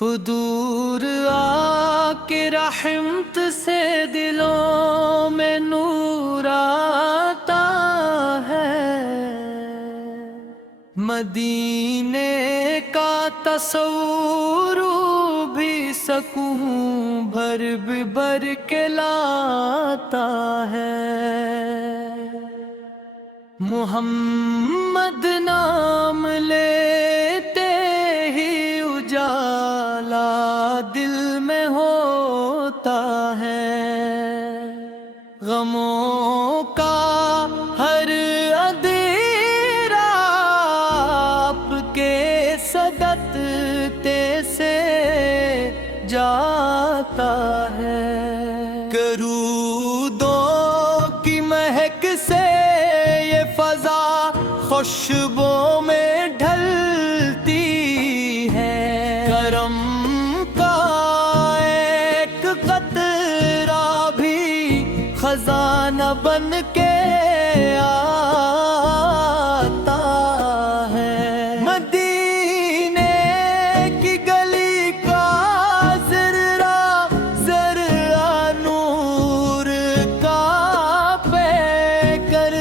حضور آ کے رحمت سے دلوں میں نور آتا ہے، مدینے کا تصور بھی سکون بھر کے لاتا ہے۔ محمد نام لیتے ہی اجالا دل میں ہوتا ہے، غموں کا ہر اندھیرا آپ کے صدقے سے جاتا ہے۔ درودوں کی مہک سے یہ فضا خوشبو میں ڈھلتی ہے، کرم کا ایک قطرہ بھی خزانہ بن کے آتا ہے۔ مدینے کی گلی کا ذرہ نور کا پے کر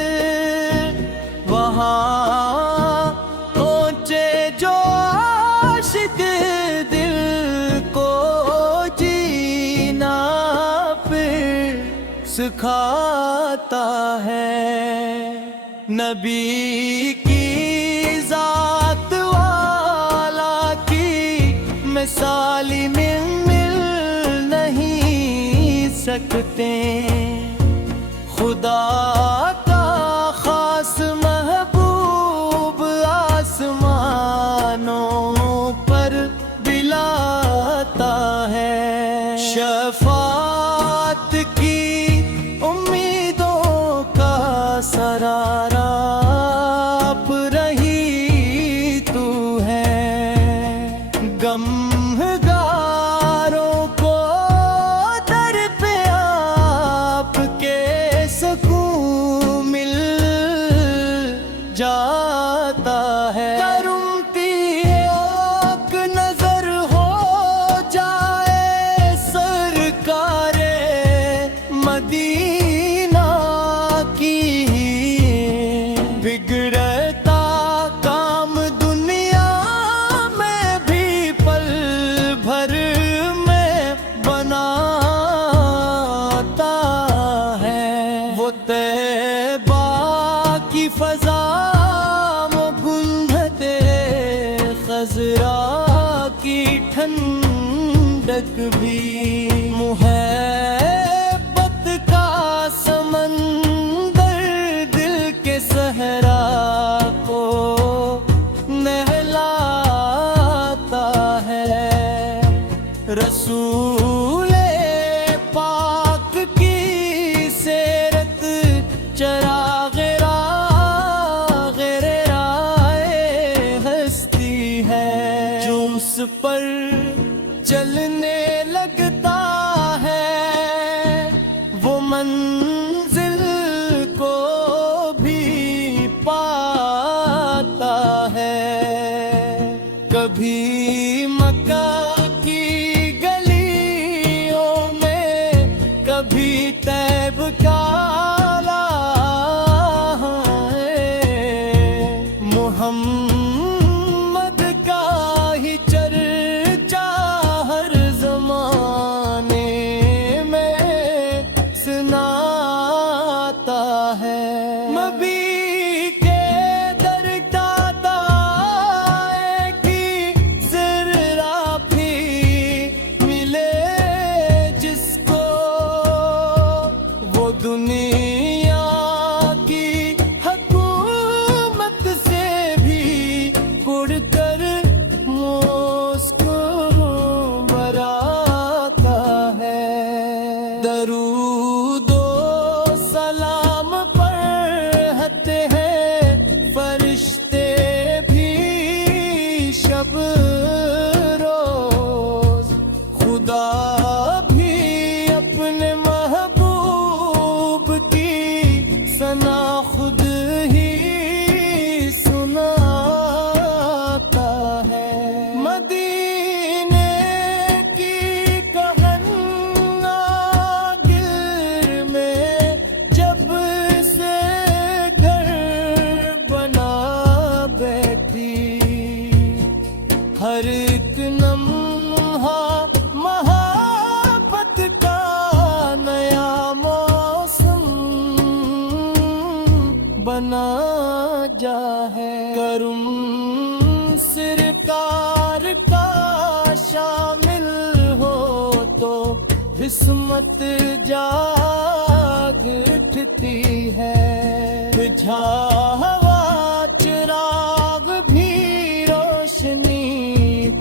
وہاں پہنچے جو عاشق دل کو جینا پھر سکھاتا ہے۔ نبی کی ذات والا کی مثال مل نہیں سکتے، خدا کا خاص محبوب آسمانوں پر دلاتا ہے۔ شفاعت کی امیدوں کا سرارا آپ رہی تو ہے، غمگاروں کو در پہ آپ کے سکون مل جاتا ہے۔ کرمتی آنکھ نظر ہو جائے سرکار مدینہ کی، بگڑتا کام دنیا میں بھی پل بھر میں بناتا ہے۔ وہ طیبہ کی فضا گنبدِ خضرا کی ٹھنڈک بھی، محبت کا سمندر دل کے صحرا کو نہلاتا ہے۔ رسول پاک کی سیرت چراغ راہ ہستی ہے، جو اس پر چلنے لگتا ہے وہ منزل کو بھی پاتا ہے۔ کبھی مکہ کی گلیوں میں، کبھی طیب کا محمد کا ہی چرچا ہر زمان लम्हा मोहब्बत का नया मौसम बना जा है। करुम सरकार का शामिल हो तो किस्मत जाग उठती है। बुझा हुआ चिराग भी रोशनी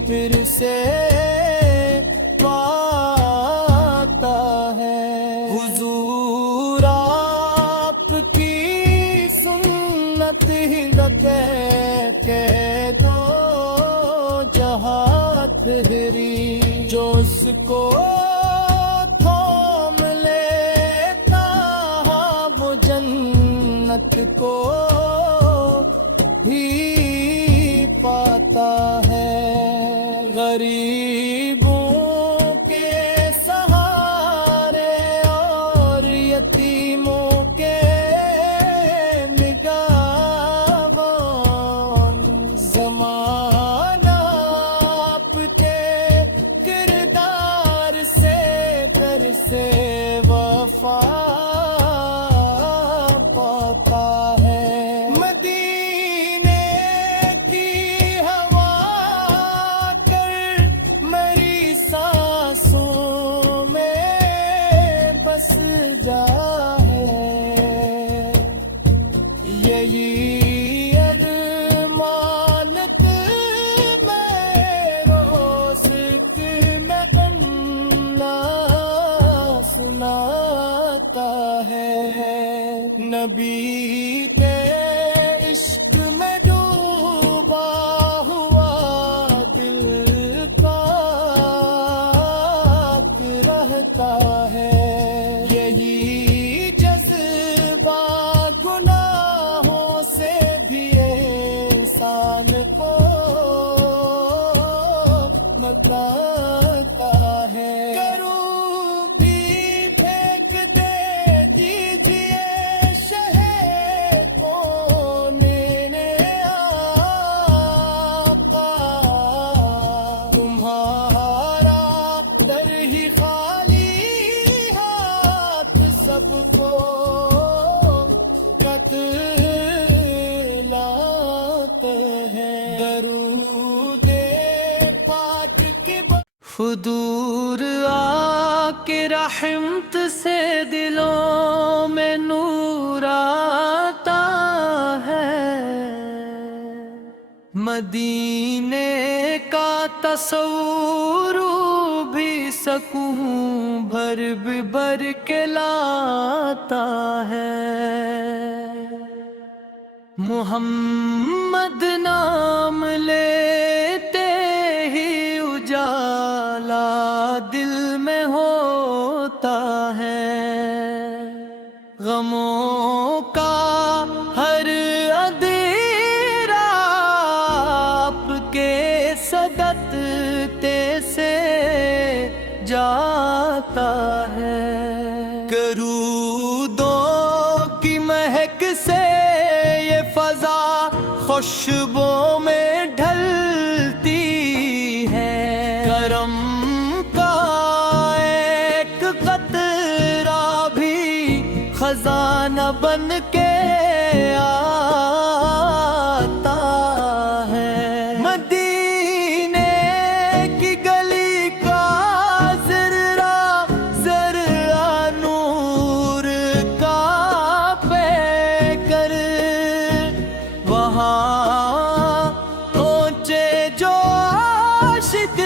फिर से पाता है। हुजूर आपकी सुन्नत ही के दो जहां तहरी जो उसको थाम लेता वो जन्नत को ही पाता है। गरीबों के सहारे और यतीमों के निगाहबान ज़माना आपके किरदार से दर से वफा पाता है। मदीने की हवा कर मेरी सांसों में बस जा है। यही अरमानत में रोज़ में गन्ना सुनाता है। नबी के इश्क में डूबा हुआ दिल पाक रहता है। यही जज्बा गुनाहों से भी इंसान को बचाता है। करूं भी फेंक दे दीजिए शहे कोने ने आका। तुम्हारा दर ही खाली हाथ सबको कतलाते हैं। दरूदे पाक के हुदूर आके रहमत से दिलों में नूर आता है। मदीने का तस्वूर भी सकूं भर के लाता है। मुहम्मद नाम लेते ही उजाला दिल में होता है। गमों का हर अंधेरा आपके सदक़ते से जाता है। करूदों की महक से ये फजा खुशबों में ढलती है। करम का एक कतरा भी खजाना बन के आता है। मदीने की गली का जर्रा जर्रा नूर का पे कर वहाँ पहुँचे जो आशिक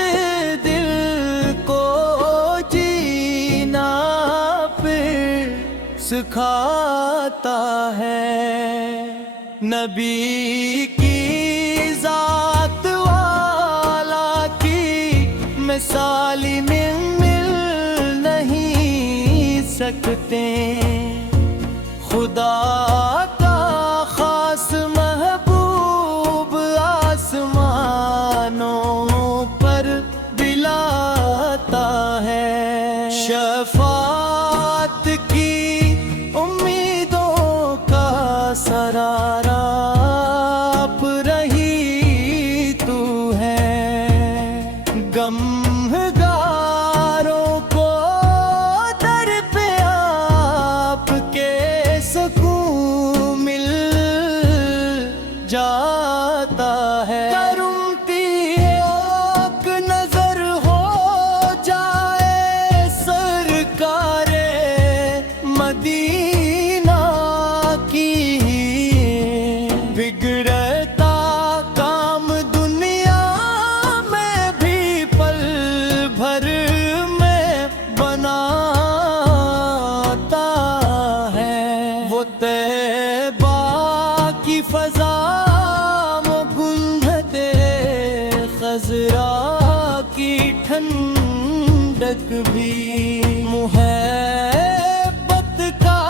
दिल को जीना फिर सिखाता है। नबी की जात वाला की मिसाली मिल नहीं सकते। खुदा का खास महबूब आसमानों पर दिलाता है। शफात की उम्मीदों का सरारा आप रही तू है। गमगारों को दर पे आपके सुकून मिल जाता है। करुमती आँख नजर हो जाए सरकारे मदीना की, बिगड़ता काम दुनिया में भी पल भर में बनाता है। वो तैबा की फजा में गुंजते खजरा की ठंडक भी, मुहब्बत का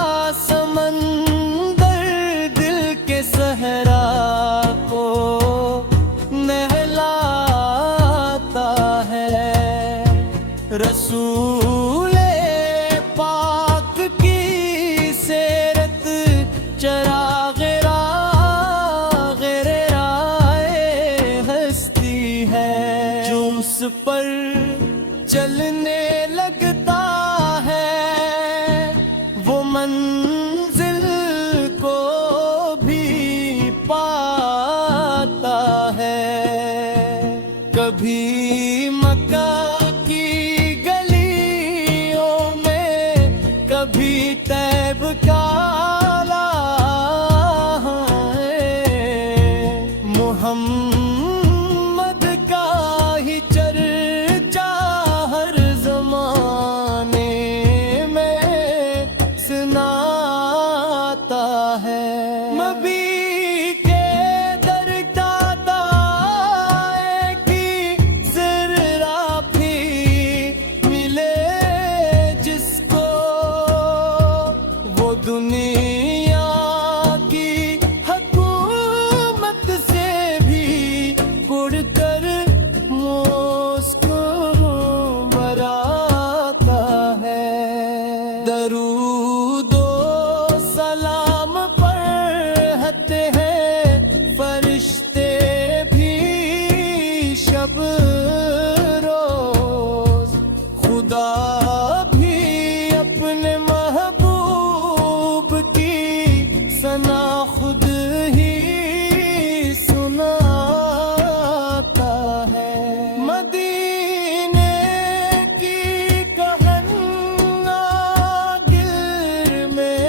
समंदर दिल के सहरा को नहलाता है। रसूले पाक की सीरत चराग़े राहे हस्ती है, जो उस पर चलने लगता है वो मंजिल को भी पाता है। कभी मक्का की गलियों में, कभी तैब का मोहम्मद का ही चर्चा हर जमाने में सुनाता है। नबी के दर दाता की ज़रा भी मिले जिसको, वो दुनिया की हुकूमत से भी उड़कर मुस्कुराता है। दरूदो सलाम पढ़ते हैं फरिश्ते भी शब रोज, खुदा भी अपने महबूब की सना खुद ही सुनाता है। मदीने की कहना गिर में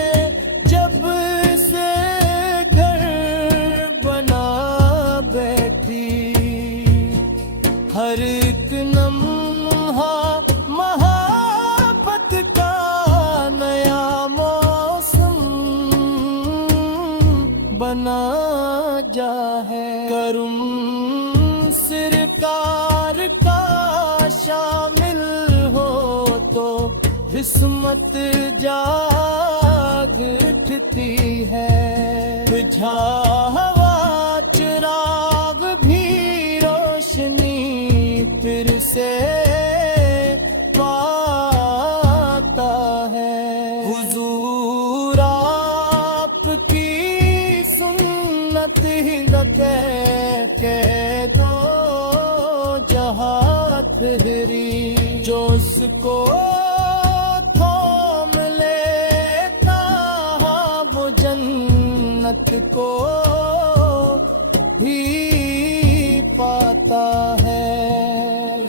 जब से घर बना बैठी, हर एक लम्हा मोहब्बत का नया मौसम बना जा है। करुम सरकार का शामिल हो तो किस्मत जाग उठती है। बुझा हुआ चिराग भी रोशनी फिर से पाता है। हुजूर आपकी सुन्नत ही के दो जहाँ ठहरी, जो उसको थाम लेता वो जन्नत को भी पाता है।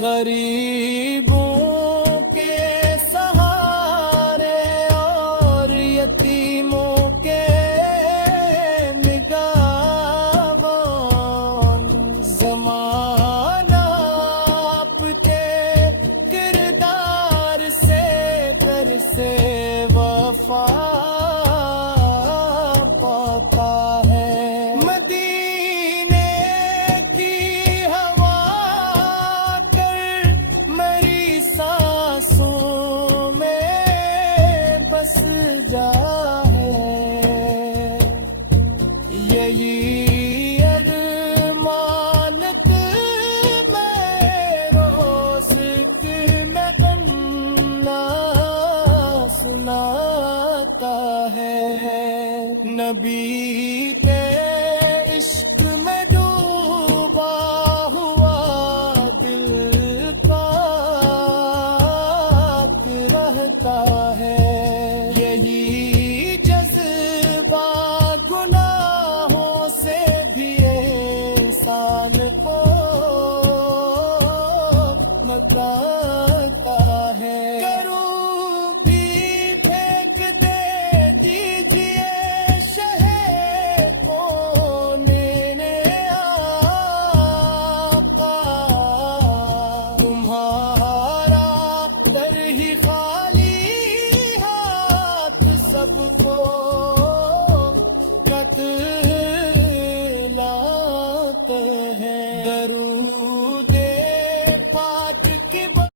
गरीबों के सहारे और यतीमों के निगाहबान, ज़माना आपके किरदार से दर से वफा पाता है। मदीने की हवा कर मेरी सांसों में बस जा है। यही अरमान मैं रोज़ में गन्ना सुनाता है। नबी के इश्क में डूबा हुआ दिल گھبراتا ہے. کروں